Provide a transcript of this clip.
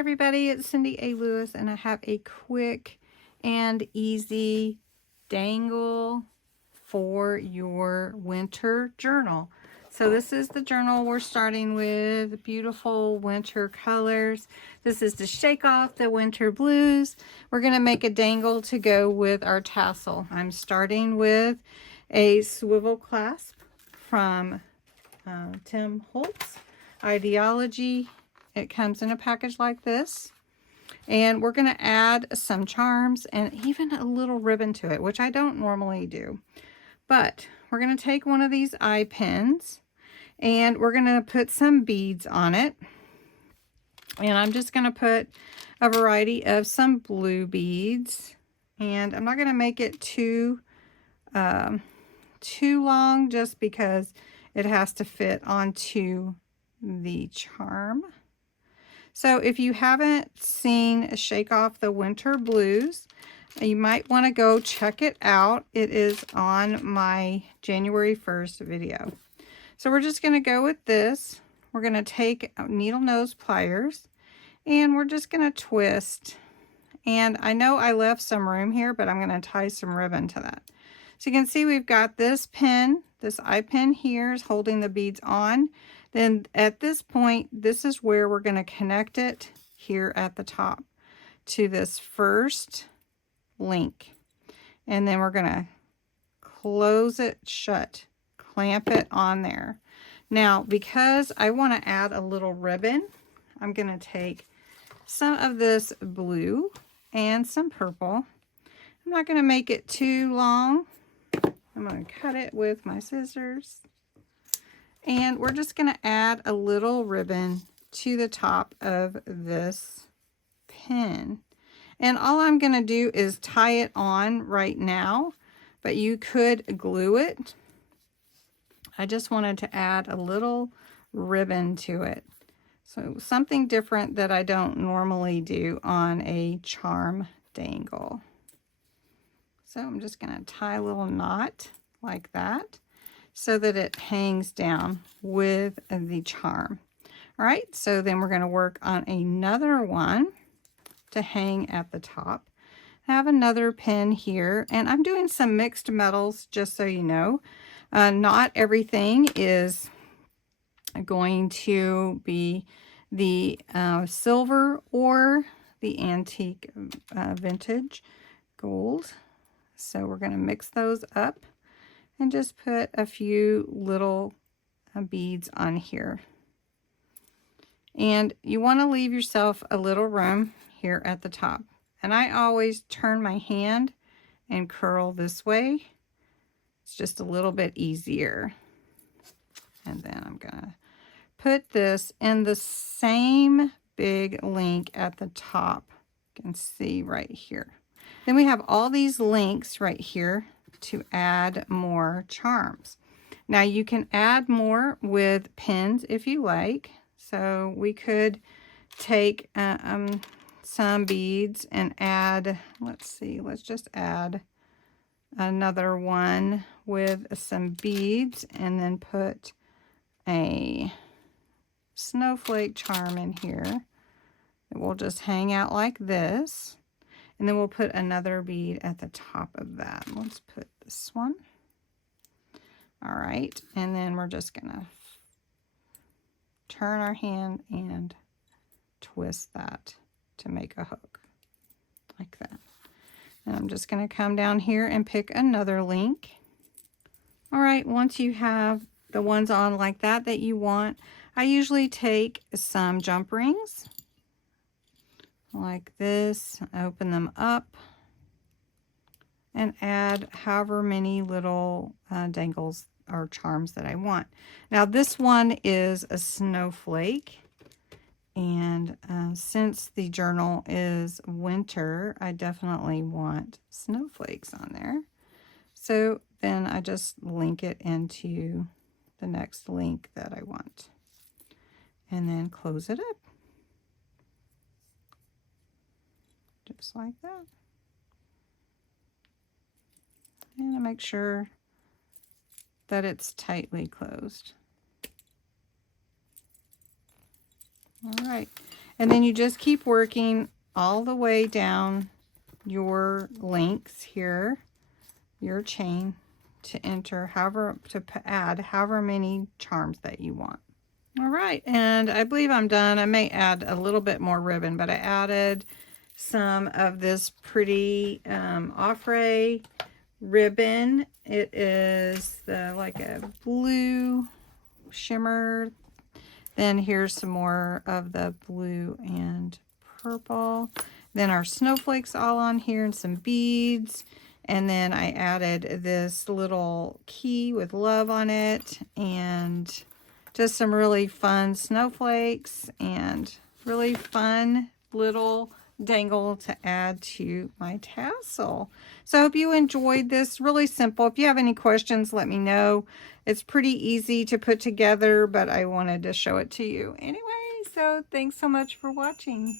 everybody, it's Cindy A. Lewis, and I have a quick and easy dangle for your winter journal. So this is the journal we're starting with, beautiful winter colors. This is to shake off the winter blues. We're going to make a dangle to go with our tassel. I'm starting with a swivel clasp from Tim Holtz Ideology. It comes in a package like this, and we're going to add some charms and even a little ribbon to it, which I don't normally do. But we're going to take one of these eye pins and we're going to put some beads on it, and I'm just going to put a variety of some blue beads, and I'm not going to make it too long just because it has to fit onto the charm. So if you haven't seen Shake Off the Winter Blues, you might want to go check it out. It is on my January 1st video. So we're just going to go with this. We're going to take needle nose pliers and we're just going to twist. And I know I left some room here, but I'm going to tie some ribbon to that. So you can see we've got this pin, this eye pin here is holding the beads on. Then at this point, this is where we're going to connect it here at the top to this first link. And then we're going to close it shut, clamp it on there. Now, because I want to add a little ribbon, I'm going to take some of this blue and some purple. I'm not going to make it too long. I'm going to cut it with my scissors. And we're just going to add a little ribbon to the top of this pin. And all I'm going to do is tie it on right now, but you could glue it. I just wanted to add a little ribbon to it. So something different that I don't normally do on a charm dangle. So I'm just going to tie a little knot like that, so that it hangs down with the charm. All right, so then we're going to work on another one to hang at the top. I have another pin here, and I'm doing some mixed metals, just so you know. Not everything is going to be the silver or the antique vintage gold. So we're going to mix those up and just put a few little beads on here. And you want to leave yourself a little room here at the top. And I always turn my hand and curl this way. It's just a little bit easier. And then I'm going to put this in the same big link at the top. You can see right here. Then we have all these links right here to add more charms. Now you can add more with pins if you like. So we could take some beads and add, let's see, let's just add another one with some beads and then put a snowflake charm in here. It will just hang out like this. And then we'll put another bead at the top of that. Let's put this one. All right, and then we're just gonna turn our hand and twist that to make a hook, like that. And I'm just gonna come down here and pick another link. All right, once you have the ones on like that that you want, I usually take some jump rings, like this, open them up, and add however many little dangles or charms that I want. Now this one is a snowflake, and since the journal is winter, I definitely want snowflakes on there. So then I just link it into the next link that I want, and then close it up. Just like that. And I make sure that it's tightly closed. All right. And then you just keep working all the way down your links here, your chain, to enter add however many charms that you want. All right, and I believe I'm done. I may add a little bit more ribbon, but I added some of this pretty offray ribbon. It is like a blue shimmer. Then here's some more of the blue and purple. Then our snowflakes all on here and some beads. And then I added this little key with love on it and just some really fun snowflakes and really fun little dangle to add to my tassel. So I hope you enjoyed this. Really simple. If you have any questions, let me know. It's pretty easy to put together, but I wanted to show it to you anyway. So thanks so much for watching.